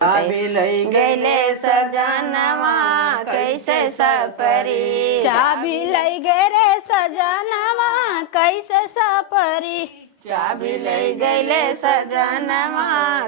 चाबी लई गईले सजनवा कैसे सपरी, चाबी लई गे रे सजनवा कैसे सपरी, चाबी लई गईले सजनवा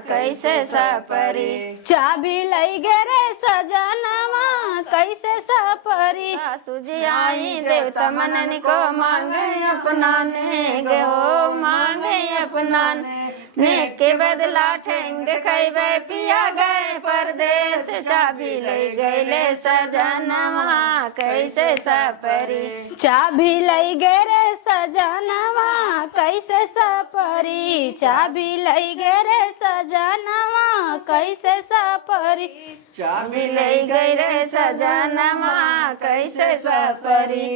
कैसे सपरी, चाबी लई गे रे सजनवा कैसे सपरी। सासुजी आई देवता मनन को मांगे अपनाने गे हो मांगे अपनाने, ने के बदला ठेंग खैबे पिया गए परदेश, चाबी लई गईले सजनवा कैसे सपरी, चाबी लई गे रे सजनवा कैसे सपरी, चाबी लई गे रे सजनवा कैसे सपरी, चाबी लई गई रे सजनवा कैसे सपरी,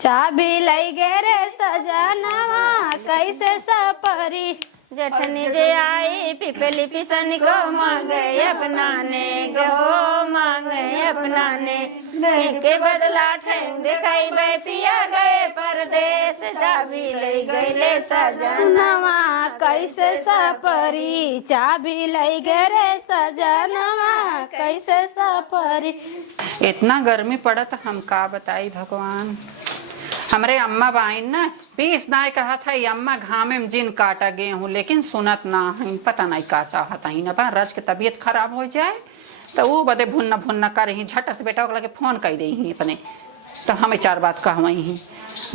चाबी लई गे रे सजनवा कैसे सपरी। जठनी जे आई पिपली पिसन को मांगे अपनाने गो मांगे अपनाने, के बदला ठेंग दिखाई बे पिया गए परदेश, चाबी लई गईले सजनवा कैसे सपरी, चाबी लई गे रे सजनवा कैसे सपरी। इतना गर्मी पड़त हम का बताई भगवान। हमरे अम्मा बाइन ना 20 दाए कहा था अम्मा घामे में जिन काटा गए हूँ, लेकिन सुनत ना है, पता नहीं का चाहता ही ना बा रज के तबीयत खराब हो जाए तो वो बदे भुन्ना भुन्ना कर ही झट से बेटा के फोन कर दे ही अपने, तो हमें 4 बात कहवई ही।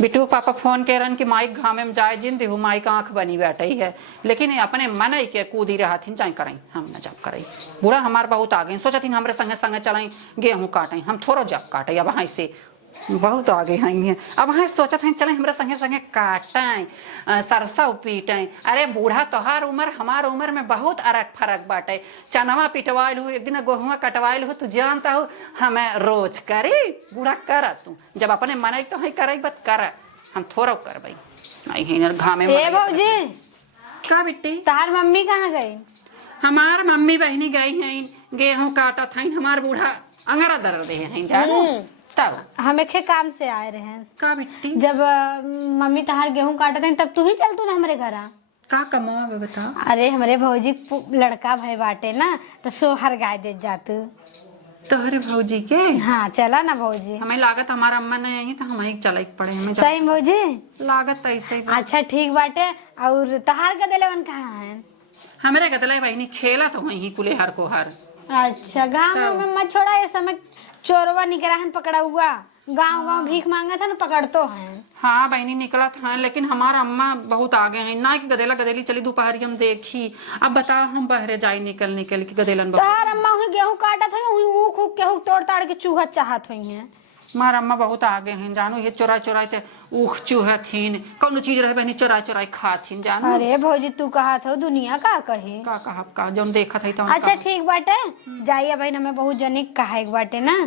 बिटू पापा फोन के रन कि माई घामे में जाए जिन देहू माई का आंख बनी बैठे है, लेकिन अपने मन के कूदी रहा थी जाए करें हम न जब करें। बूढ़ा हमार बहुत आ गए सोचती हमारे संगे संगे चलें गेहूँ काटें, हम थोड़ा जब काटे अब वहाँ से बहुत आगे हैं, अब वहाँ सोचत हैं चले हमारे संगे संगे काटें सरसों पीटें। अरे बूढ़ा तोहार उम्र हमार उम्र में बहुत अरक फरक बाटे, चनवा पिटवाइल हो एक दिन गेहुआ कटवाइल हो, तू जानता हो हमें रोज करे बूढ़ा कर तू जब अपने मन तो है करे बत कर, हम थोड़ा करबई नहीं घामे भौजी का बिट्टी तार मम्मी कहाँ गई? हमार मम्मी बहनी गई हैं गेहूं काटा था, हमार बूढ़ा अंगरा दर्द हैं जानो तब हम एक काम से आए रहे हैं। का बिट्टी जब मम्मी तहार गेहूं काटते हैं तब तू ही चल तू ना हमारे घर। का कमावा बता। अरे हमारे भौजी लड़का भाई बाटे ना तो सोहर गाय दे जातू तोहरे भौजी के। हाँ चला ना भौजी। हमें लागत हमारा अम्मा नहीं आई तो हमें चले पड़े हमें सही भौजी लागत ऐसे ही। अच्छा ठीक बाटे। और तहार का दिलवन कहाँ है? हमारे गदले बहनी खेला तो वही कुले हर को हर। अच्छा गाँव में मत छोड़ा, ये समय चोरवा निकराहन पकड़ा हुआ, गांव गांव भीख मांगा था ना पकड़ तो है। हाँ बहनी निकला था, लेकिन हमारा अम्मा बहुत आगे हैं ना कि गदेला गदेली चली दोपहर हम देखी। अब बता हम बहरे जाए निकल निकल के गदेलन तार अम्मा हुई गेहूं काटा था, हुई ऊख ऊख गेहूं तोड़ ताड़ के चूहा चाहत हुई है। हमारा अम्मा बहुत आगे हैं जानो, ये चोरा चोरा से ऊख चूहा थीन कौन चीज रहे बहनी चोरा चोरा खा थीन जानो। अरे भौजी तू कहा था दुनिया का कही का कहा का जौन देखा था तो। अच्छा ठीक बाटे जाइए भाई, हमें बहुत जनिक कहा बाटे ना।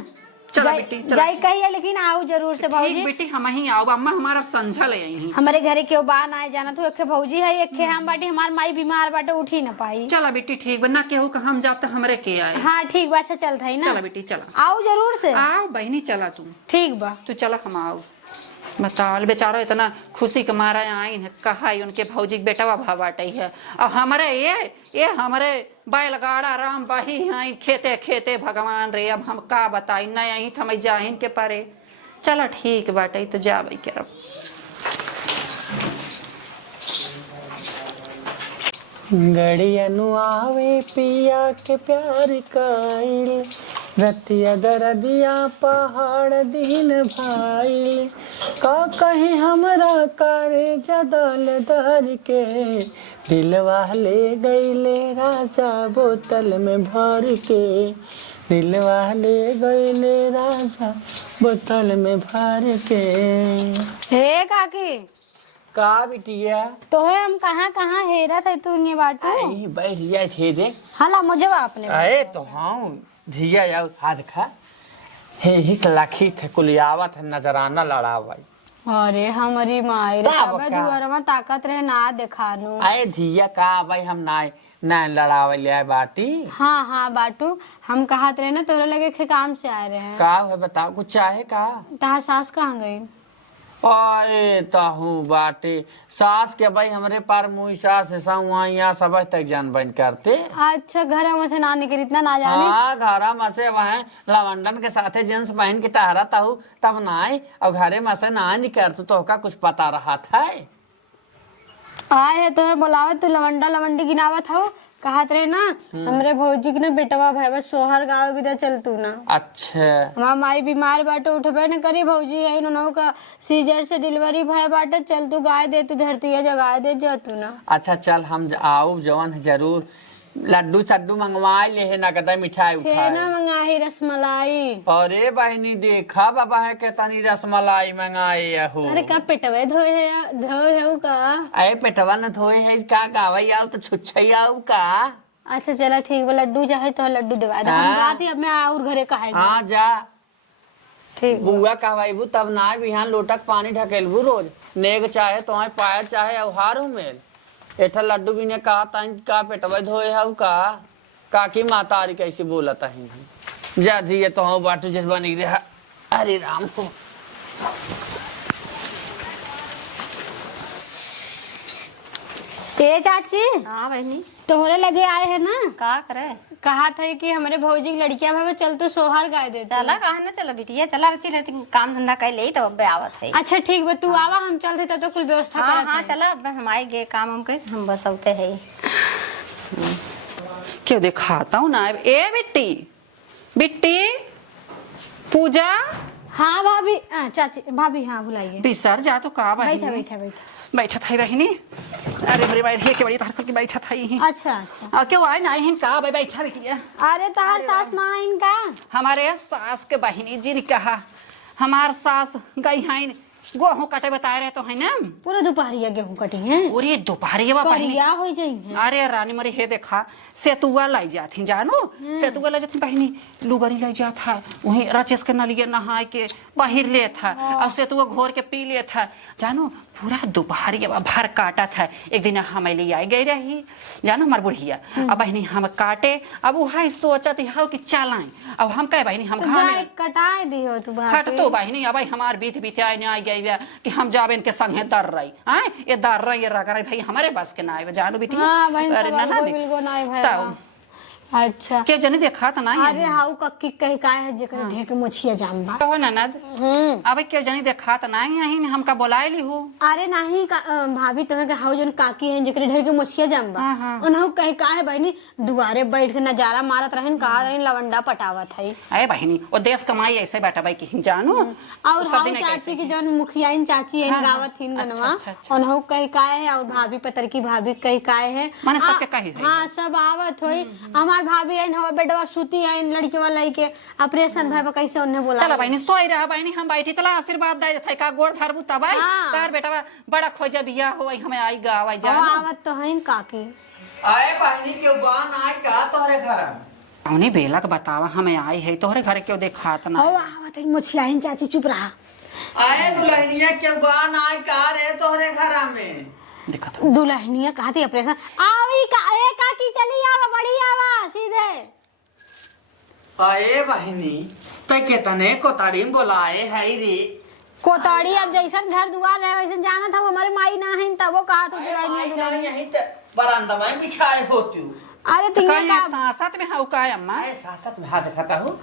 चला बेटी चला जाई कहिए लेकिन आओ जरूर से भौजी। ठीक बेटी हम ही आओ, अम्मा हमारा समझा ले आई। हमारे घरे क्यों बा ना जाना तो एक भौजी है एक हम बाटे, हमार माई बीमार बाटे उठ ही ना पाई। चला बेटी ठीक बना केहू का हम जाते हमरे के आए। हाँ ठीक बा अच्छा चलता है ना। चला बेटी चला आओ जरूर से। आओ बहनी चला तू ठीक बा तू चला हम आओ। बताओ बेचारो इतना खुशी के मारा आई है कहा उनके भौजी बेटा भा बाटे है, और हमारे ये हमारे बैलगाड़ा राम बही हैं खेते खेते भगवान रे। अब हम का बताई न यही थम जाहिन के परे। चलो ठीक बाटे तो जाबे करब। गड़ियनु आवे पिया के प्यार काइल, रतिया दरदिया पहाड़ दिन भाई, का कहीं हमरा करे जदल दर के, दिलवा ले गईले राजा बोतल में भर के, दिलवा ले गईले राजा बोतल में भर के। हे काकी का बिटिया तो है हम कहाँ कहाँ हेरा थे तू ये बाटू बैठ जाए थे दे। हाला मुझे आपने अरे तो हाँ धिया जाओ हाथ खा हे हिस लाखी थे कुलियावत नजराना लड़ावाई। अरे हमारी माई रे तबे दुआरवा ताकत रहे ना देखानु। अरे धिया का भाई हम ना लड़ावे ले बाटी। हाँ हाँ बाटू हम कहा रहे ना तोरे लगे के काम से आए रहे हैं। का है बताओ कुछ चाहे का। तहार सास कहाँ गई? आए ताहू बाटे सास के भाई हमरे पार मुई सास ऐसा वहाँ यहाँ सब तक जान बन करते। अच्छा घर में से ना निकल इतना ना जाने। हाँ घरा में से वह लवंडन के साथे जेंट्स बहन के टहरा ताहू तब ना आए और घरे में से ना निकल तो का कुछ पता रहा था। आए है तुम्हें बुलावे तू लवंडा लवंडी गिनावत हो कहत रहे ना हमरे भौजी के ना बेटवा भाई सोहर गाँव भी चल तू ना। अच्छा हमार माई बीमार बाटे उठबे न करी भौजी है उन्हों का सीजर से डिलीवरी भय बाटे चल तू गाय दे तू धरती है जगाए दे जा तू ना। अच्छा चल हम आओ जवन जरूर लड्डू चड्डू मंगवाए ले है नगद मिठाई छेना मंगाई रसमलाई। अरे बहनी देखा बाबा है के तनी रसमलाई मंगाए हो। अरे का पेटवे धोए है का। अरे पेटवा न धोए है का गावई आओ तो छुच्छई आओ का। अच्छा चला ठीक बा लड्डू चाहे तो लड्डू दिवा दे हम जाती अब मैं और घरे कहे। हाँ जा ठीक बुआ कहवाइबू तब ना बिहान लोटक पानी ढकेलबू रोज नेग चाहे तो पायर चाहे अवहार हो मेल एठा लड्डू भी ने कहा ताइन का पेटवा धोए है का काकी मातारी कैसे बोलता है जा दिए तो हम बाटू जिस बनी रहा। अरे राम को ए चाची हाँ बहनी तोहरे लगे आए है ना का करे कहा था कि हमारे भौजी की लड़कियां भावे चल तू सोहर गाय दे चला कहा ना चला बिटिया चला रची रची काम धंधा कर ले तो अब आवत है। अच्छा ठीक बा तू आवा हम चलते तब तो कुल व्यवस्था हाँ करत हाँ हई। चला अब हम आए गए काम हम के हम बस औते है। क्यों दिखाता हूँ ना ए बिट्टी बिट्टी पूजा हाँ भाभी चाची भाभी हाँ बुलाइए। बिसर जा तो का बैठा बहनी बैठा बैठा। बैठा था बहनी। अरे बड़ी बैठ के बड़ी तार करके बैठा था ही अच्छा अच्छा क्यों आए ना हिन का भाई बैठा बिटिया। अरे तार सास ना इनका हमारे सास के बहनी जी ने कहा हमार सास गई हैं गेहूं कटे बताए रहे तो है ना पूरा दोपहरिया गेहूं कटी है और ये दोपहर बहनी। करिया हो जाई अरे रानी मरी हे देखा सेतुआ लाई जाती जानो सेतुआ लाई जाती बहनी लुबरी लाई जात है वहीं राजेश के नलिए नहा के बाहर ले था और सेतुआ घोर के पी ले था जानो पूरा दोपहर भर काटा था। एक दिन हम ले आई गई रही जानो हमार बुढ़िया अब बहनी हम काटे अब वही सोचत हो कि चलाएं अब हम कहे बहनी हम घर में कटाए दियो तू हट तो बहनी अब हमार बीत बीते नहीं आई गई कि हम जावे इनके संगे दर रही हैं ये दर रही ये रगड़ भाई हमारे बस के ना आए जानो बेटी। हाँ बहन अरे सब ना ना बिल्कुल ना है ताऊ। अच्छा के जने देखा था नहीं अरे हाउ कक्की कही काय है जेकर ढेर के मुछिया जाम बा। कहो ननद अब के जने देखा था नहीं यही हमका बुलाए ली हो। अरे नहीं भाभी तुम्हें हाउ जन काकी है जेकर ढेर के मुछिया जाम बा उनहु कही का है बहनी दुआरे बैठ के नजारा मारत रहन कहा रहन लवंडा पटावत है। अरे बहनी वो देश कमाई ऐसे बैठा भाई कि जानो और हाउ चाची की जन मुखियाइन चाची है गावत हिन गनवा उनहु कही काय है और भाभी पतर की भाभी कही काय है माने सबके कही है। हां सब आवत होई हमार भाभी आइन हवा बेडवा सूती आइन लड़की वाला के ऑपरेशन भाई कैसे उन्हें बोला चलो बहनी सोई रहा बहनी हम बैठी तला आशीर्वाद दे थे का गोड़ धरबू तबाई तार बेटा बड़ा खोजा बिया होई हमें आई गावा जा आवत तो है काकी। आए बहनी क्यों बान आए का तोहरे घर उन्हें बेला के बतावा हमें आई है तोहरे घर क्यों देखा ना हो आवत है मुछियाइन चाची चुप रहा। आए दुल्हनिया क्यों बान आए का रे तोहरे घर में देखा था दुल्हनिया कहती ऑपरेशन आवी का ए काकी चली आवा बड़ी आवा सीधे। आए बहनी तो कितने कोताड़ी बोलाए है रे कोताड़ी अब जैसन घर दुआर रहे वैसे जाना था हमारे माई ना है तब वो कहा तो दुल्हनिया यहीं बरामदा में बिछाए होती हूँ। अरे तीनों का सासत में हाउ का अम्मा सासत में हाथ खाता हूँ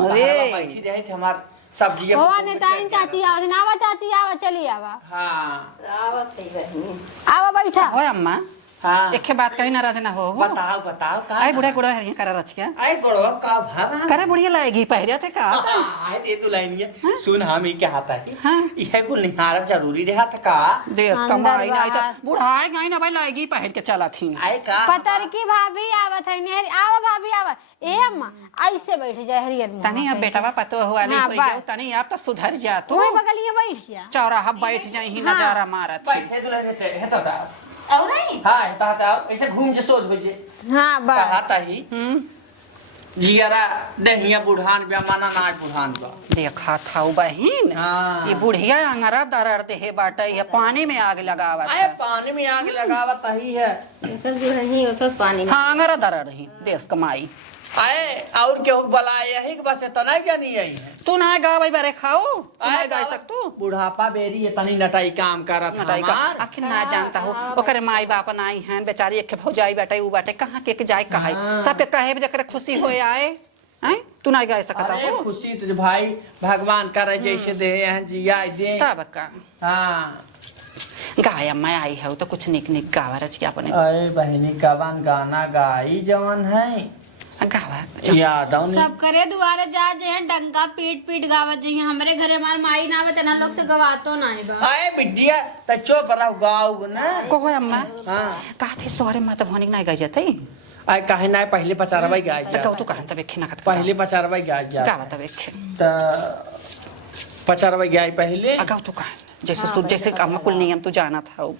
अरे बैठी रहे थे हमार सब्जी हो नेताइन चाची आवा नावा चाची आवा चली आवा हाँ आवत है बहनी आवा बैठा हो अम्मा हाँ एक बात कही नाराज ना हो बताओ बताओ का आई बुढ़ा बुढ़ा हरिया करा रच के आई गोड़वा का भागा करे बुढ़िया लाएगी पहरिया थे का आए दे दुल्हनिया सुन हम ही के हाथा है हाँ। यह कुल निहारब जरूरी रहा था का देश अंदर कमाई नहीं तो बाहर। बुढ़ाए गई ना भाई लाएगी पहर के चला थी आए का पतर की भाभी आवत है नेहरी आवा भाभी आवा ए अम्मा ऐसे बैठ जाए हरियर मुंह तनी अब बेटावा पतो हुआ ले हाँ, कोई बस। जाओ तनी आप तो सुधर जा तू वही बगलिए बैठ गया चौराहा बैठ जाई ही नजारा मारत थी बैठे दुल्हन थे है तो और नहीं हाँ ताता ऐसे घूम जे सोच बजे हाँ बस कहाता ही जियारा दहिया बुढ़ान बे माना ना बुढ़ान बा देखा था बहन हाँ। ये बुढ़िया अंगरा दरड़ दे बाटे ये पानी में आग लगावत आए पानी में आग लगावत ही है सब जो है उस पानी हाँ अंगरा दरड़ ही देश कमाई आए और केहू बला यही के बस इतना ही जानी यही है। तू ना गावे बारे खाओ, तू ना आए गा गावा- सकतू। बुढ़ापा बेरी इतनी नटाई काम करत नटाई का हमार। आखिर ना जानता हो ओकरे माई बाप नाई हैं बेचारी एक भौजाई बेटे उ बाटे कहाँ के जाए कहे हाँ। सबके कहे जकर खुशी होए आए हैं तू ना गा सकता अरे हो खुशी तो भाई भगवान करे जैसे दे हैं जिया दे। तब का हाँ गाय अम्मा आई है तो कुछ निक निक गावा रचिया अपने अरे बहनी कवन गाना गाई जवन है गावा याद आओ सब करे दुआरे जा जे डंका पीट पीट गावत जइए हमरे घरे हमार माई ना आवे तना लोग से गवातो नाही बा। आए बिटिया त चुप रहो गाओ ना। को अम्मा हाँ कहते सोहरे माता भनिक नहीं गाई जाते आए काहे ना पहले पचारवाई गाय जा तो तू कहन तब खिना खत पहले पचारवाई गाय जा गावा तब त पचारवाई गाय पहले। अगाव तू कहन जैसे अम्मा कुल नियम तू जाना था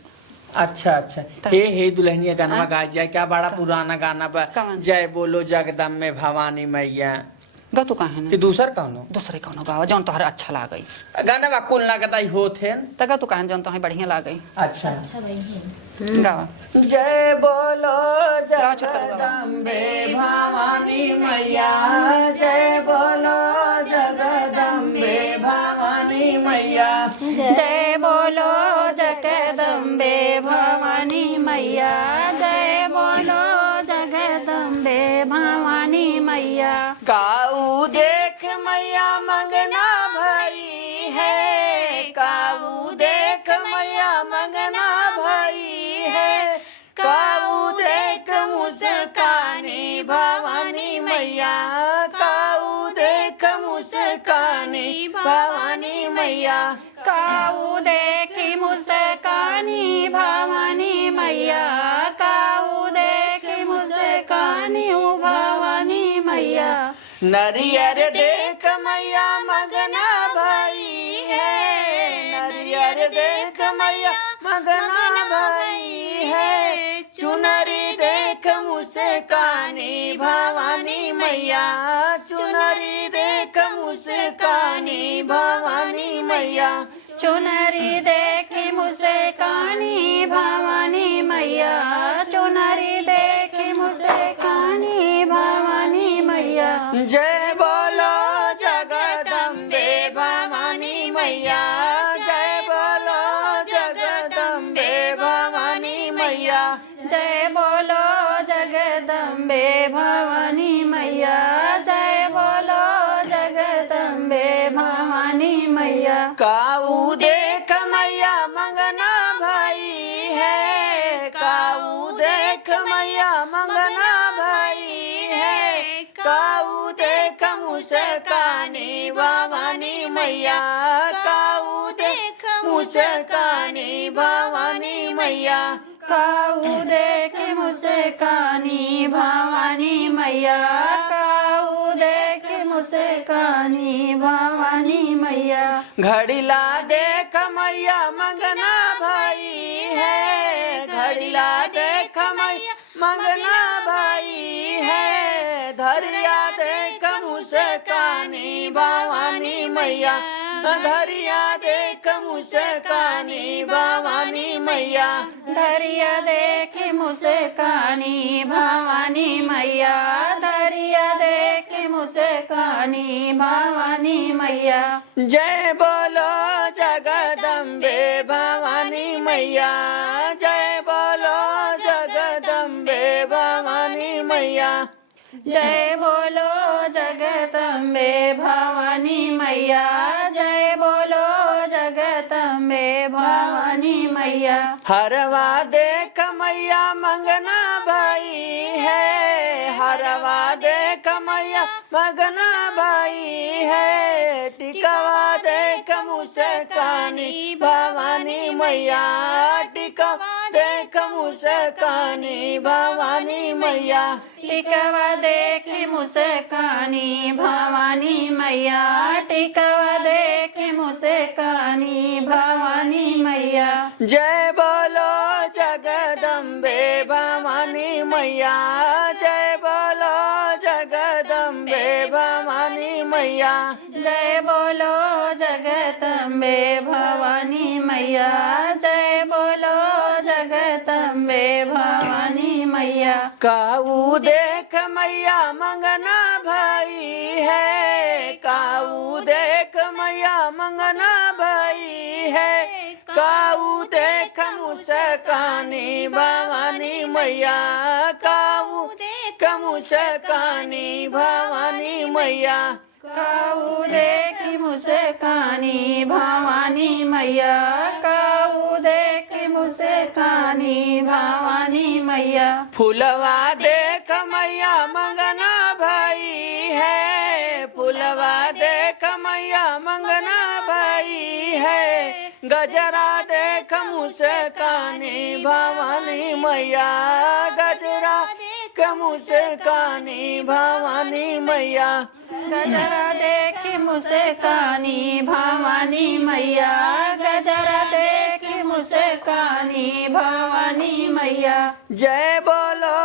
अच्छा अच्छा हे दुल्हनिया गाना गा जाए क्या बड़ा पुराना गाना बा कौन? जय बोलो जगदम्बे भवानी मैया गा तू कहन कि दूसर कौनो दूसरे कौनो गावा जौन तोहरे अच्छा लागई गाना बा कुल ना कताई होथे तगा तू कहन जौन तोहरे बढ़िया लागई अच्छा गावा जय बोलो गावा छोटा गावा जगदम्बे भवानी मैया जय बोलो जगदम्बे भवानी मैया जय बोलो जगदम्बे भवानी मैया जय बोलो जगदम्बे भवानी मैया काऊ देख मैया मंगना भई है काऊ देख मैया मंगना भई है काऊ देख मुस्कानी भवानी मैया काऊ देख मुस्कानी भवानी मैया काऊ देखी मुस्कानी भवानी मैया काऊ देखी मुस्कानी भवानी मैया नरियर देख मैया मगना भई है नरियर देख मैया मगना भई है चुनरी देख मुस्कानी भवानी मैया चुनरी देख मुस्कानी भवानी मैया चुनरी देखी मुस्कानी भवानी मैया चुनरी देखी मुस्कानी भवानी मैया जय बोलो जगदम्बे भवानी मैया जय बोलो जगदम्बे भवानी मैया जय बोलो जगदम्बे भवानी मैया जय बोलो जगदम्बे भवानी मैया काऊ देख मैया मंगना भई है काऊ देख मैया मंगना भई है काऊ देख मुस्कानी भवानी मैया काऊ देख मुस्कानी भवानी मैया काऊ देख मुस्कानी भवानी मैया काऊ देख मुस्कानी भवानी मैया घड़ीला देख मैया मंगना भई है घड़ीला देख मैया मंगना भई है धरिया देख मुस्कानी भवानी मैया धरिया देख मुस्कानी भवानी मैया धरिया देख मुस्कानी भवानी मैया धरिया देख मुस्कानी भवानी मैया जय बोलो जगदम्बे भवानी मैया जय बोलो जगदम्बे भवानी मैया जय बोलो जगदम्बे भवानी मैया जय बोलो जगदम्बे भवानी मैया हरवा देख मैया मंगना भई है हरवा देख मैया मंगना भई है टिकवा देख मुस्कानी भवानी मैया टिकवा देख मुस्कानी भवानी मैया टिकवा देख मुस्कानी भवानी मैया टिकवा देख मुस्कानी भवानी मैया जय बोलो जगदम्बे भवानी मैया जय बोलो जगदम्बे भवानी मैया जय बोलो जगदम्बे भवानी मैया जय बोलो जगदम्बे भवानी मैया काऊ देख मैया मंगना भाई है, काऊ देख मैया मंगना भाई है, काऊ देख मुस्कानी भवानी मैया, काऊ देख मुस्कानी भवानी मैया, काऊ देखी मुस्कानी भवानी मैया, काऊ देखी मुस्कानी भवानी मैया। फुलवा देख मैया मंगना भाई है, फुलवा देख मैया मंगना भाई है, गजरा देख मुस्कानी भवानी मैया, गजरा देख मुस्कानी भवानी मैया, गजरा देखी मुस्कानी भवानी मैया, गजरा देखी मुस्कानी भवानी मैया। जय बोलो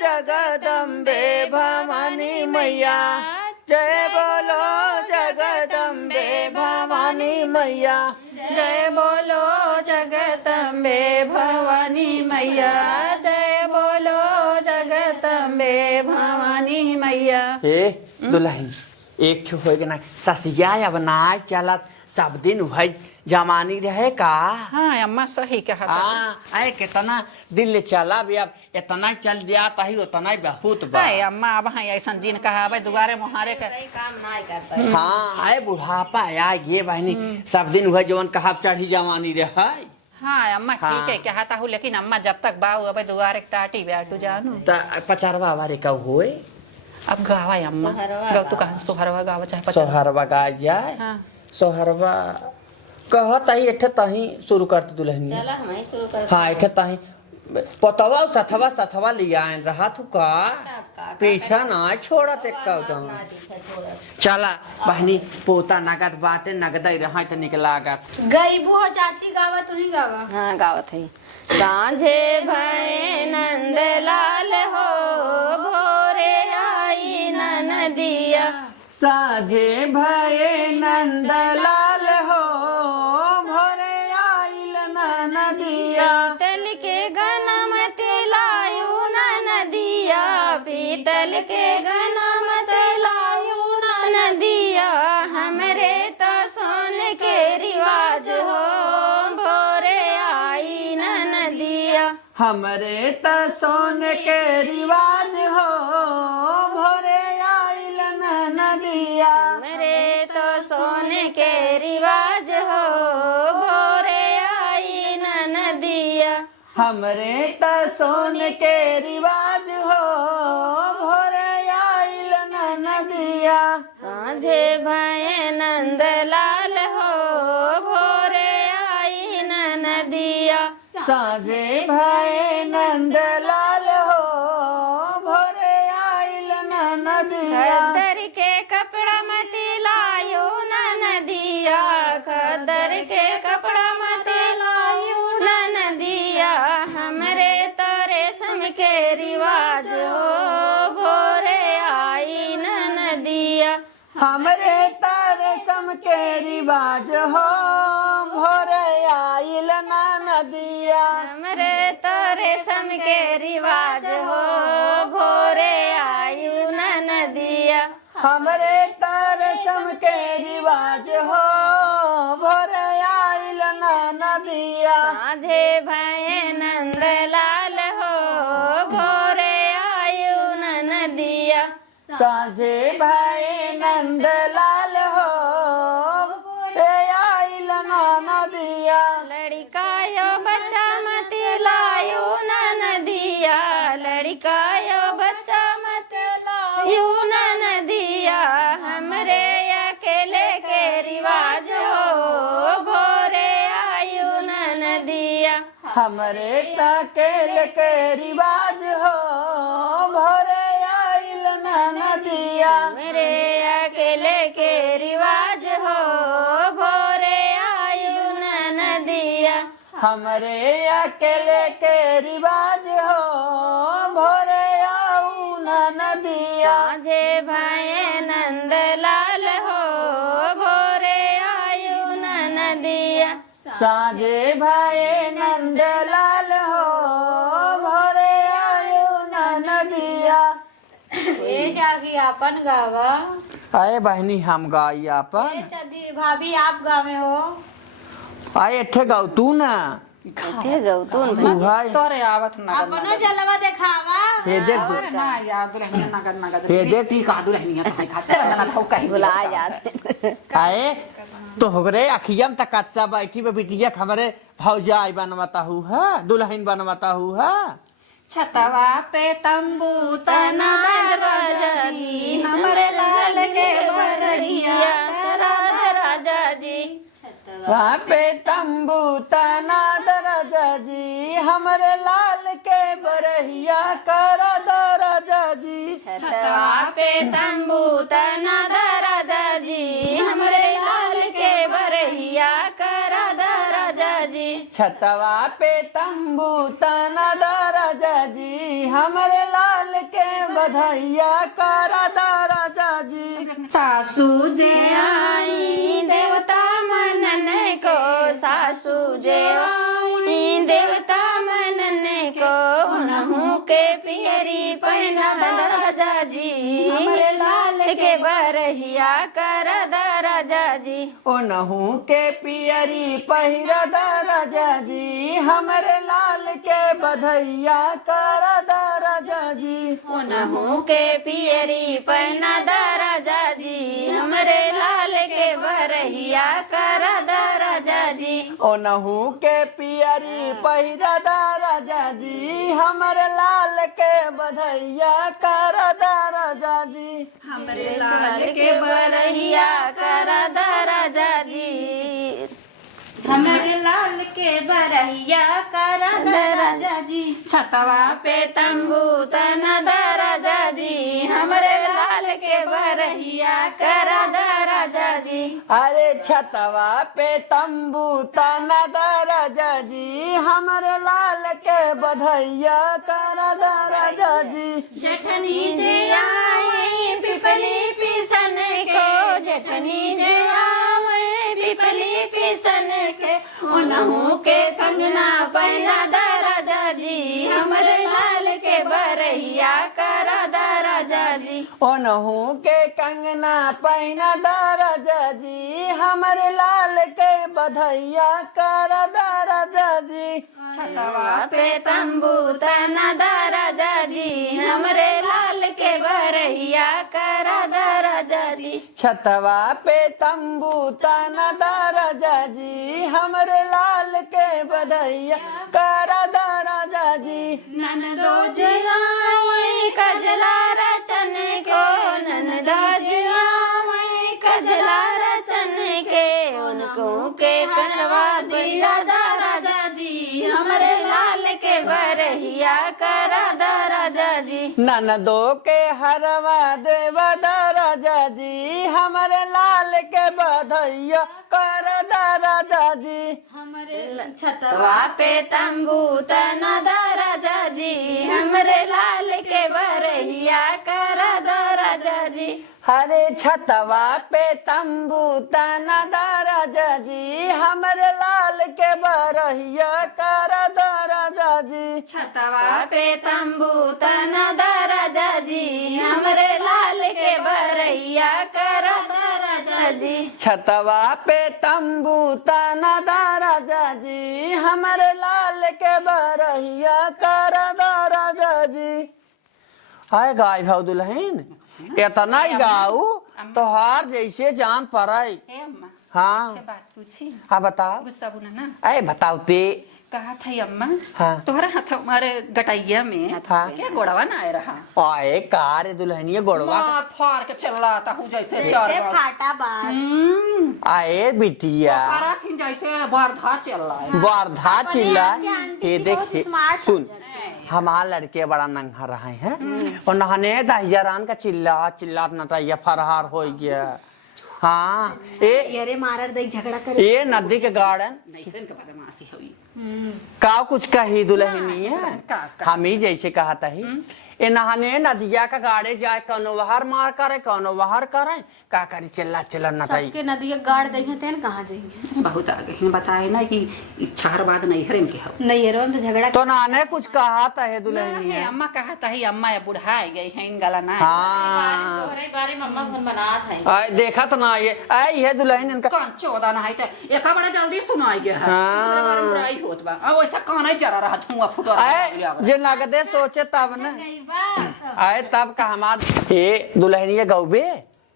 जगदम्बे भवानी मैया, जय बोलो जगदम्बे भवानी मैया, जय बोलो जगदम्बे भवानी मैया, जय बोलो जगदम्बे भवानी मैया। ए दुल्हन एक ठो होएगा ना ससिया अब ना चलत सब दिन है जमानी रहे का। हाँ अम्मा सही कहा। आए कितना दिन ले चला भी अब इतना चल जाता ही उतना ही बहुत बा। अम्मा अब हाँ ऐसा जिन कहा दुबारे मुहारे कर काम नहीं करता। हाँ आए बुढ़ापा आ ये बहनी सब दिन हुआ जवन कहा चढ़ी जवानी रहे। हाँ अम्मा ठीक है कहता हूँ लेकिन अम्मा जब तक बाऊ अब दुबारे टाटी बैठू जानू पचारवा वारे कब हुए अब गावा अम्मा गाव तू कहाँ सोहरवा गावा चाहे सोहरवा गा जाए। हाँ सोहरवा कहत ही एठे तही शुरू करते दुल्हन। चला हम ही शुरू कर। हाँ एठे तही पतवा सथवा सथवा लिया रहा तू का पीछा ना छोड़त एक चला बहनी पोता नगद बाटे नगद ही रहा तो निकलागत गई बुआ चाची गावा तू ही गावा। हाँ गावत है। साँझे भय नंद लाल हो भोरे आई नदिया, साझे भये नंद लाल हो भोरे आइल नदिया, पीतल के गनम तिलायु नदिया, पीतल के गनम तिलायु नदिया, हमरे तो सोन के रिवाज हो भोरे आई नदिया, हमरे त सोन के रिवाज हो भोरे आइल नदिया, हमरे तो सोन के रिवाज हो भोरे आई नदिया, हमरे त सोन के रिवाज हो भोरे आइल नदिया, साँझे भय नंद लाल हो भोरे आई नदिया, साझे भय नंद लाल हो भोरे आइल नदिया, खद्दर के कपड़ा मत लायो नदिया, खद्दर के कपड़ा मत लायो नदिया, हमरे तो रेशम के रिवाज हो भोरे आई नदिया, हमरे त रेशम के रिवाज हो भोरे आइल नदिया, हमरे तो रेशम के रिवाज हो भोरे आयु नदिया, हमरे त रेशम के रिवाज हो भोरे आइल नदिया, साँझे भय नंद लाल हो भोरे आयु नदिया, साझे भय नंद लाल हो भोरे आइल नदिया, लड़का यो बच्चा मत लायो नदिया, लड़का यो बच्चा मत लायो नदिया, हमरे अकेले के रिवाज हो भोरे आयु नदिया, हमरे तकेल के रिवाज हो भोरे आइल नदिया, मेरे अकेले के रिवाज हो भोरे आयु नदिया, हमरे अकेले के रिवाज हो भोरे आऊ नदिया, साँझे भय नंद लाल हो भोरे आयु नदिया, साझे भय नंद लाल हो भोरे आयु नदिया। अपन गावा। अरे बहनी हम गाई अपन। भाभी आप गावे हो। अरे एठे गाऊ तू ना। थे गौतून तू भाई तोरे आवत नगद अपनो जलवा देखावा। ये देख अरे ना यार दुल्हनिया नगद नगद ये देख ती का दुल्हनिया तो खाते ना थौ कहीं भुला जाते। आए तो होगरे अखियम तक कच्चा बैठी बे बिटिया हमरे भौजाई बनवाता हूँ है दुल्हन बनवाता हूँ है। छतवा पे तंबू तना दरवाजा जी हमरे लाल के बरहिया राजा जी वहाँ पे तंबू तना दरजा जी हमरे लाल के बरहिया करा दरजा जी। छतवा पे तंबू तना राजा जी हमरे लाल के बरहिया करा राजा जी। छतवा पे तंबू तना दरजा जी हमरे लाल के बधैया करा दरजा जी। सासू जे आई देवता मनन को सासू जे आई देवता मनन को उन्हू के पियरी पहना राजा जी हमरे लाल के बरहिया कर राजा जी। ओनहू के पियरी पहिरा दरजा जी हमरे लाल के बधैया कर दरजा जी। उन्हू के पियरी पहना राजा जी हमरे लाल के बरहिया कर राजा जी। ओनहू के पियरी पहिरा दरजा जी हमरे लाल के बधैया कर दरजा जी। हमरे लाल के बरहिया कर राजा जी हमरे लाल के बरहिया कर राजा जी। छतवा पे तंबू तना राजा जी हमरे लाल के बरहिया कर राजा जी। अरे छतवा पे तंबू तना दरजा जी हमरे लाल के बधैया कर दरजा जी। जठनी जे आए पिपली पिसन को जठनी जे आए पिपली पिसन के उन्हू के कंगना पहिरा राजा जी हमरे लाल के बरहिया कर राजा जी। ओनहू के कंगना पहिना दरजा जी हमरे लाल के बधैया कर दरजा जी। छतवा पे तंबू तना राजा जी हमरे लाल के बरहिया कर राजा जी। छतवा पे तंबू तना दरजा जी हमरे लाल के बधैया कर दरजा जी। ननदो जलावे कजला रचन को ननदो जलावे कजला रचन के उनको के करवा दिया राजा जी हमरे लाल के बरहिया कर राजा जी। ननदो के हरवा देव दरजा जी हमरे लाल के बधैया कर दरजा जी। छतवा पे तंबू तना राजा जी हमरे लाल के बरहिया कर राजा जी। हरे छतवा पे तंबू तना दरजा जी हमरे लाल के बरहिया कर दरजा जी। छतवा पे तंबू तना राजा जी हमरे लाल के बरहिया कर राजा जी। छतवा पे तंबू तना दरजा जी हमरे लाल के बरहिया कर दरजा जी। आए गाय भाव दुल्हन इतना ही गाऊ तोहार जैसे जान पड़ाई। ए अम्मा हाँ के बात पूछी हाँ बताओ। गुस्सा बुना ना अरे बताओ ते कहा था अम्मा हाँ तोहरा हाथ हमारे गटैया में हाँ। क्या गोड़वा ना आए रहा आए कार दुल्हनिया गोड़वा मार फाड़ के चल रहा था हूँ जैसे चार बार। फाटा बास। आए बिटिया फाड़ा थी जैसे वर्धा चल रहा है। वर्धा चिल्ला ये देख smart सुन हमारे लड़के बड़ा नंगा रहे हैं और नहाने दहिजरान का चिल्ला चिल्ला नटैया फरहार हो गया। हाँ अरे मारर देख झगड़ा कर ये नदी के गार्डन नैखरन के बदमाशी हुई का कुछ कही दुल्हनी है का? हम ही जैसे कहा ही ए नहाने नदिया का गाड़े जाए कौनो बाहर मार करे कौनो बाहर करे का करी चिल्ला चिल्ला नटाई सबके नदिया गाड़ दही तेन कहाँ जाएंगे। बहुत आगे हैं बताए ना कि इच्छा हर बात नहीं हरे के हो नहीं है तो झगड़ा तो नाने कुछ कहा था है दुल्हनी है अम्मा कहा था ही अम्मा या बुढ़ाए गई है इन गला ना हाँ तोहरे बारे में मम्मा फोन बना था। आय देखा तो ना ये आई है दुल्हन इनका कौन 14 ना है तो एका बड़ा जल्दी सुनाई गया है हाँ। पूरे बार बुराई होत बा अब वैसा कान ही चला रहा धुआं फुट आय जे लगदे सोचे तब न आय तब का हमार ए दुल्हनिया गौबे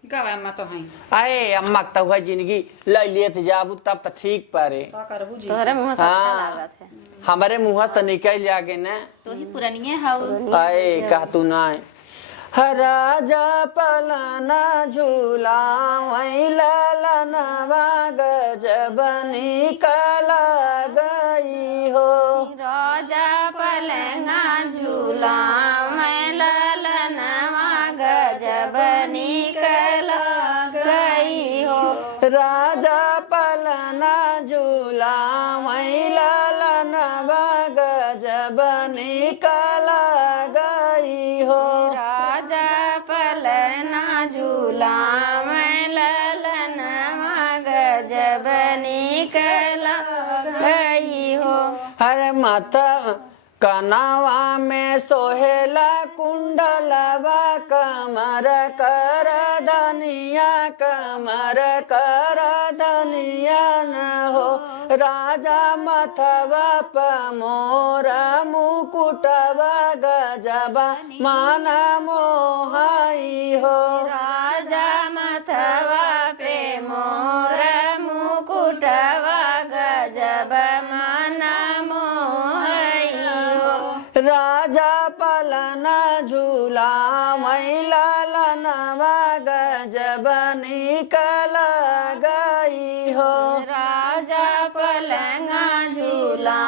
गवा अम्मा तो है आए अम्मा तो है जिंदगी ले लेत जाबू तब तो ठीक पारे का करबू जी तोहरे मुंह से अच्छा लागत है। हमारे मुंह तो निकल जागे न तो ही पुरानिये हाउ आए कह तू ना राजा पलना झूला वही ललनवा गजबनी कला गई हो राजा पलंगा झूला मैं ललनवा गजब निकल गई हो। राजा पलना झूला वही ललनवा गजबनी कला गई हो राजा पलना झूला मैं ललनवा गजब निकल गई हो। हरे माता कनावा में सोहेला कुंडलवा कमर कर धनिया कमर कर धनिया न हो राजा मथवा पमोरा मुकुटवा गजबा मान मोहाई हो राजा मथवा पे मोर मुकुटवा गजब माना मोहई हो। राजा पलना झूला मैला लनवा गजब निकल गई हो राजा पलंगा झूला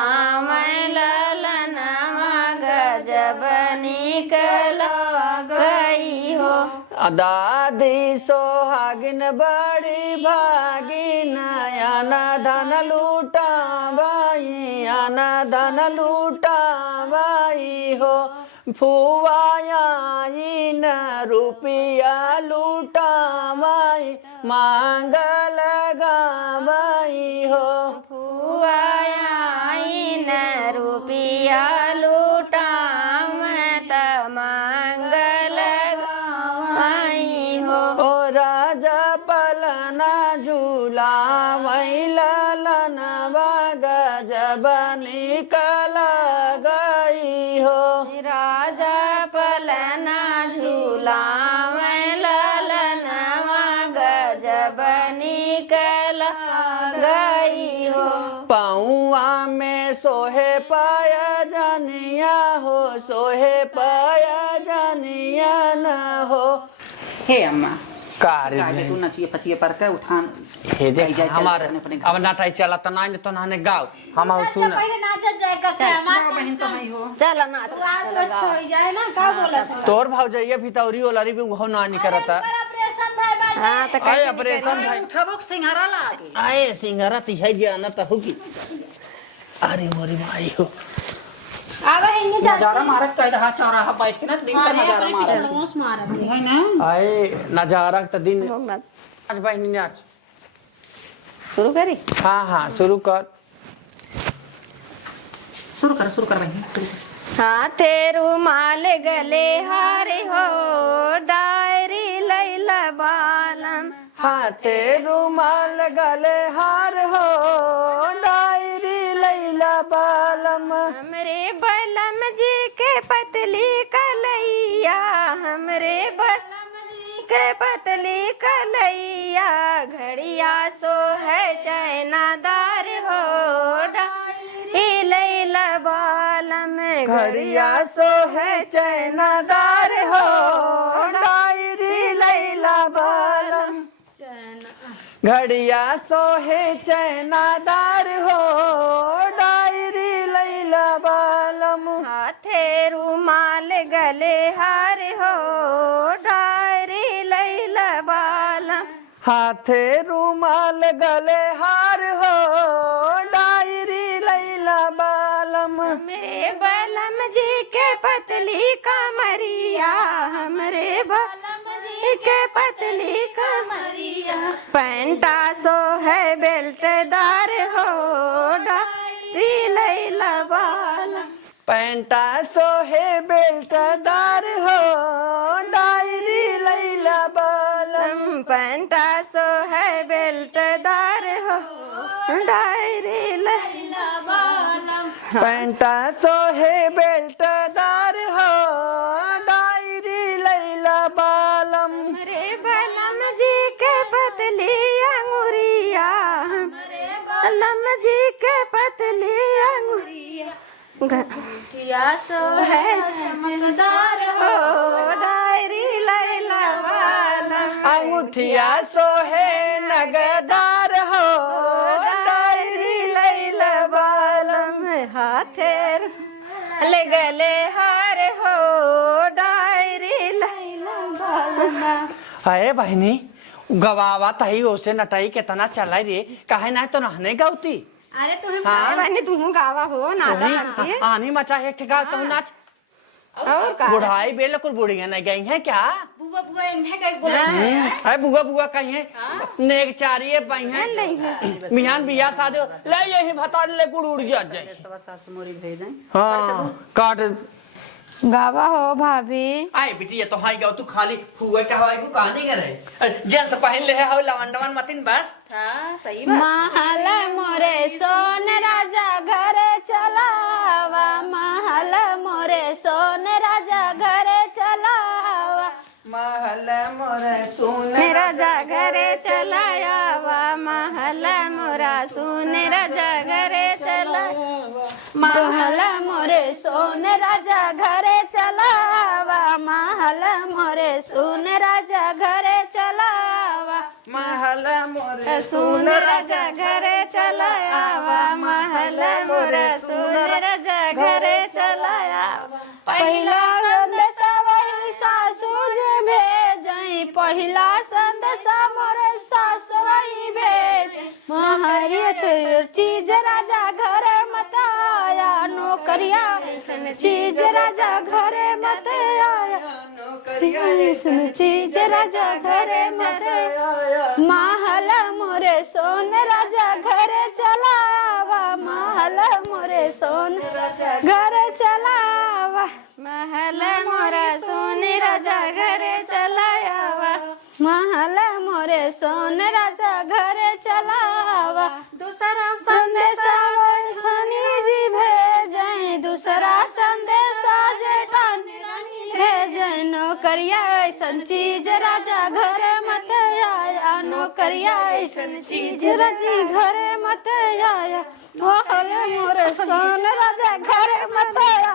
मैं ललनवा गजब निकल गई हो। दादी सोहागिन बड़ी भागिन आना धन लूटा बाई आना धन लूटा बाई हो फुआई न रुपया लूटा बाई मांगल गावाई हो फुआई न रुपया लूटा मैं त मंगल गाई हो। ओ राजा पलना झूला वही ललनवा गजब निकल गई हो राजा पलना झूला मैं ललनवा गजब निकल गई हो। पौआ में सोहे पाया जानिया हो सोहे पाया जानिया न हो हे अम्मा कार गाके तू नचिए पचिए पर के उठान हे देख जाए चल हमार अपने अपने अब नाटाई चला तो ना तो नाने गाओ हम आओ सुन बहन तो नहीं हो चलो ना तोर भौजैया भितौरी ओलरी भी उहो नानी करता हाँ तो आए ऑपरेशन भाई उठबो सिंघारा लागे आए सिंगारा ती है जाना त होगी अरे मोरी भाई हो नजारा मारत कह रहा चौराहा बैठ के ना दिन का नजारा मारत है ना आए नजारा त दिन आज बहनी नाच शुरू करी। हाँ हाँ शुरू कर शुरू कर बहन हाथे रुमाल गले हारे हो डायरी लैला बालम हाथे रुमाल गले हार हो डायरी लैला बालम हमरे बलम जी के पतली कलैया हमरे बलम जी के पतली कलैया घड़िया सो है चैनादार हो डायरी लैला बालम घड़िया सो है चैनादार हो डायरी लैला बालम घड़िया सो है चैनादार हो डायरी लैला बालम हाथे रुमाल गले हार हो डायरी लैला बालम हाथे रुमाल गले हार हो डायरी लैला बालम हमरे बलम जी के पतली कमरिया, हमरे बलम जी के पतली कमरिया। पैंटा सो है बेल्टदार हो, डायरी लैला बालम। पैंटा सो है बेल्टदार हो, डायरी लैला बालम। पैंटा सो है बेल्टदार हो, डायरी लैला बालम। पैंटा सो है बेल्टदार हो, डायरी लैला बालम। हमरे बलम जी के पतली अंगुरिया, हमरे बलम जी के पतली अंगुरिया। घटिया सो है चमकदार हो, डायरी लैला बालम। अंगूठिया सो है नगदार हो, डायरी लैला बालम। हाथेर ले गले हार हो, डायरी लैला बालम। अरे बहनी गवावा तही ओसे नटाई कितना चला रे, काहे ना तो नहने गाउती। अरे तुम्हें हाँ बहनी तुम गावा हो नाता बनती है। आनी मचा है ठिका तो नाच। और का बुढ़ाई बिल्कुल बुढ़िया नहीं गई है क्या? बुआ बुआ इन्हें कहीं बोला अरे बुआ बुआ कही है नेक चारिये पाई है मिहान बिया शादी ले यही बता ले कुड़ उड़ जाए। सासु मोरी भेजें। हाँ काट गावा हो भाभी। आए बेटी ये तो हाई गाओ तू खाली हुए क्या हवाई को कहानी करे जेंस पहन ले है हो लवंडवन मतिन बस। हाँ सही बात। महल मोरे सोन राजा घर चलावा, महल मोरे सोन राजा घर चलावा। महल मोरे सुन राजा घरे चलायावा, महल मोरा सुन राजा घरे चलावा। महल मोरे सोन राजा घरे चलावा, महल मोरे सुन राजा घरे चलावा। महल मोरे सुन राजा घरे चलायावा, महल मोरा सुन राजा घरे चलायावा। पहिला संदेशा वही सासू जे भेजई, पहिला संदेशा मोरे सासू वही भेज। महरी चीज राजा घरे मत आया, नौकरिया चीज राजा घरे मत आया, नौकरिया चीज राजा घरे मत आया। महल मोरे सोन राजा घरे चलावा, महल मोरे सोन राजा घरे चलावा। महल मोरा सोन राजा घरे चलावा, महल मोरे सोन राजा घरे चलावा। दूसरा संदेशा जेठानी जी भेजई, दूसरा संदेशा जेठानी भेजई। नौकरिया ऐसन चीज राजा घरे मत आया, नौकरिया ऐसन चीज राजा घरे मत आया। महल मोरे सोन राजा घरे मत आया,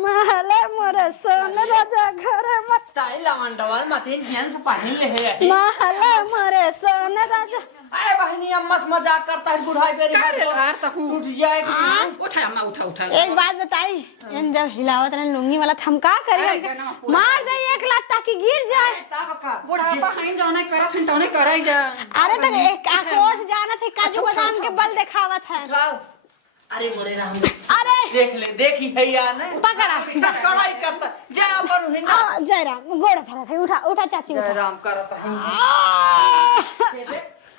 महल मोरे सोन राजा घरे मत। ताई लवंडवन मतिन जेंस पहन ले है महल मोरे सोन राजा। अरे बहनी अम्मा से मजाक करता है बुढ़ाई बेरी टूट जाए। उठा अम्मा उठा उठा। एक बात बताई, इन जब हिलावत रहे लुंगी वाला थमका अरे करिए गनमा पूरा मार दे एक लात ताकि गिर जाए। बुढ़ापा हईन जौने करत हईन तौने करैगा। अरे तक एक आकोश जाना थे काजू बादाम के बल दिखावत है। अरे मोरे राम अरे देख ले देखी है यार ने पकड़ा कड़ाई करता जा पर हिंदा जयराम गोड़ धरा थे, उठा उठा चाची उठा। राम करता है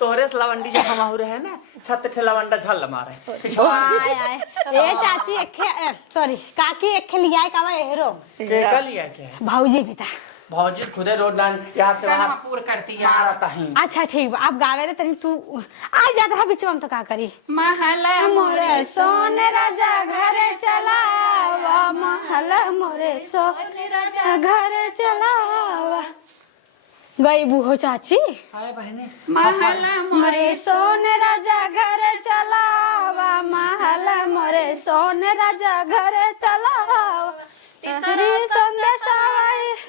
तोहरे से लवंडी जो हम रहे ना छत थे लवंडा झल मारे आय आय ए चाची एखे सॉरी काकी एखे लिया कावा एहरो के का लिया के भाऊजी भी था। भौजी खुदे रोड लान यहाँ से कनमा वहाँ पूर करती है। मारता ही अच्छा ठीक बा, आप गावे दे तनी तू आ जा रहा बिचवा में तो का करी। महल मोरे सोन राजा घरे चलावा, महल मोरे सोन राजा घरे चलावा। गई बूहो चाची हाय बहने महल मोरे सोन राजा घरे चलावा, महल मोरे सोन राजा घरे चलावा। तीसरा संदेशा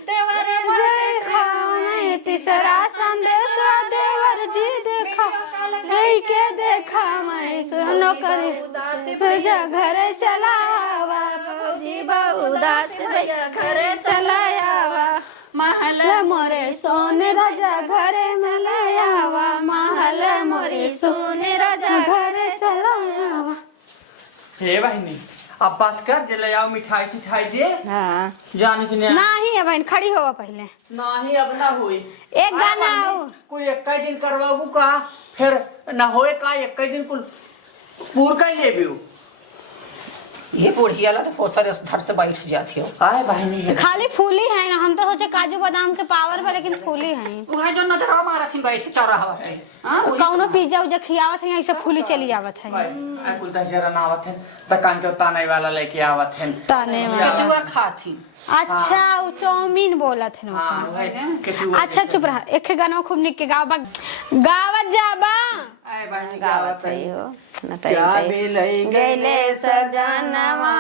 देवर जी खाए, तीसरा संदेशा देवर जी देखा नहीं के देखा मैं सुनो करे भैया घरे चलावा, जी उदास भैया घरे चलायावा। महल मोरे सोन राजा घरे मलायावा, महल मोरे सोन राजा घरे चलायावा। हे बहनी अब बात कर जे ले आओ मिठाई सिठाई दे हाँ जान कि नहीं नहीं है बहन खड़ी हो पहले नहीं अब ना हुई एक गाना और कोई एक दिन करवाबू का फिर ना होए का एक दिन कुल पूर का ले बियो ये बुढ़िया ला तो फोसर धर से बैठ जाती हो। आए बहनी खाली फूली है ना, हम तो सोचे काजू बादाम के पावर पर, लेकिन फूली है। वहाँ जो नजर मारा थी बैठ चौराहा पे कौनो पिज्जा उज्जा खियावत है, ऐसे फूली चली आवत है। आई कुल दशहरा ना आवत है दुकान के ताने वाला लेके आवत है ताने वाला कचुआ खाती। अच्छा वो चाउमीन बोलत है ना। हां भाई केचुआ अच्छा चुप रहा, एक गाना खूब निक के गावत जाबा। आए बहनी गावत है ही हो चाबी लई गैले सजनवा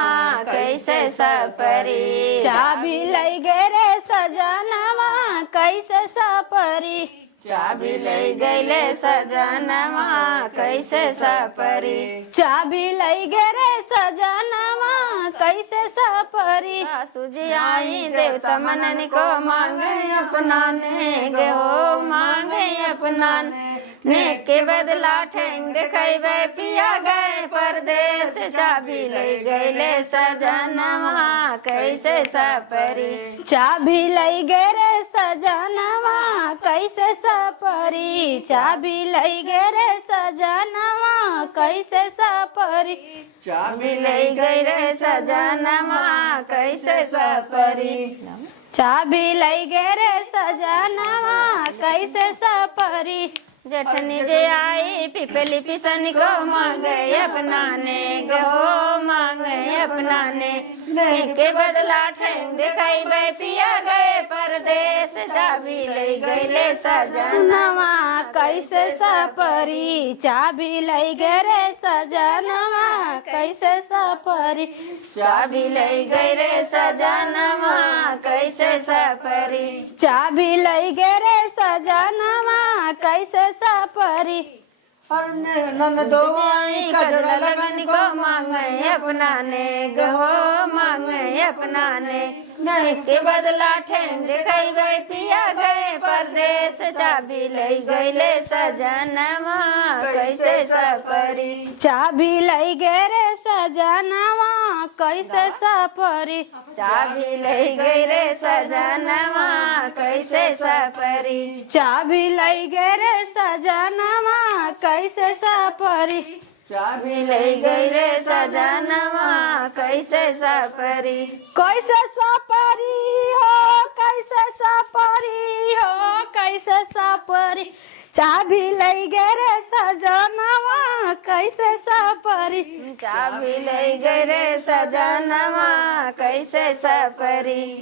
कैसे सपरी, चाबी लई गे रे सजनवा कैसे सपरी, चाबी ले गैले सजनवा कैसे सपरी, चाबी लई गे रे सजनवा कैसे सपरी। सुजी आई देवता मनन को मांगे अपनाने गो मांगे अपनाने, ने के बदला ठेंग खैबे पिया गए परदेश, चाबी ले गैले सजनवा कैसे सपरी, चाबी लई गे रे सजनवा कैसे सपरी, चाबी लई गे रे सजनवा कैसे सपरी, चाबी ले गई रे सजनवा कैसे सपरी, चाबी लई गे रे सजनवा कैसे सपरी। जठनी जे आई पिपली पिसन को मांगे अपनाने गो मांगे अपनाने, के बदला ठेंग दिखाई बे पिया गए परदेश, चाबी ले गईले सजनवा कैसे सपरी, चाबी लई गे रे सजनवा कैसे सपरी, चाबी ले गई रे सजनवा कैसे सपरी, चाबी लई गे रे सजनवा कैसे सपरी। और नन दो आई कजरा लगन को मांगे अपनाने गो मांगे अपनाने, नहीं के बदला ठेंग दिखाई पिया गए परदेश, चाबी ले गईले सजनवा कैसे सपरी, चाबी लई गे रे सजनवा कैसे सपरी, चाबी ले गई रे सजनवा कैसे सपरी, चाबी लई गे रे सजनवा कैसे सपरी, चाबी ले गई रे सजनवा कैसे सपरी, कैसे सपरी हो कैसे सपरी हो कैसे सपरी, चाबी लई गे रे सजनवा कैसे सपरी, चाबी ले गई रे सजनवा कैसे सपरी।